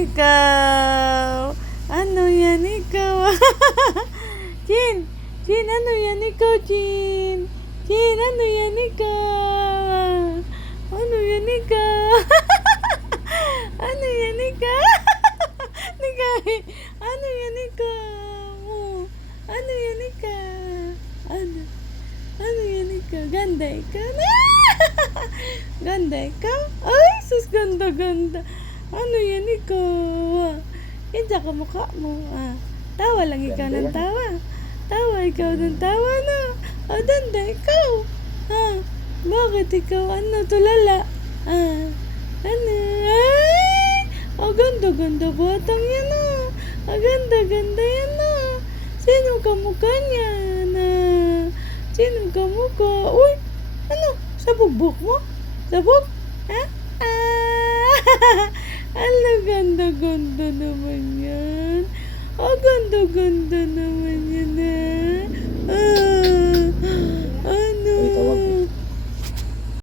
ikaw? Ano yan ikaw? Chin! Chin, ano yan ikaw, Chin? Chin, ano yan ikaw? Ano yan ikaw? Ano yan ikaw? Nagay, ano yan ikaw? Ano yan ikaw? Ano yan ikaw? Ganda ikaw? Ganda ikaw? Ay, sus, ganda. Ano yan ikaw? Yan dyan ka mukha mo. Tawa lang ikaw ng tawa. Tawa ikaw ng tawa na. Ganda ikaw. Bakit ikaw tulala? Ano? Ay! Ganda batang yan ganda yan Sino kamukha niyan? Sino kamukha? Uy! Ano? Sa bugbog mo? Sabog? Ala, ganda naman yan. Ganda naman.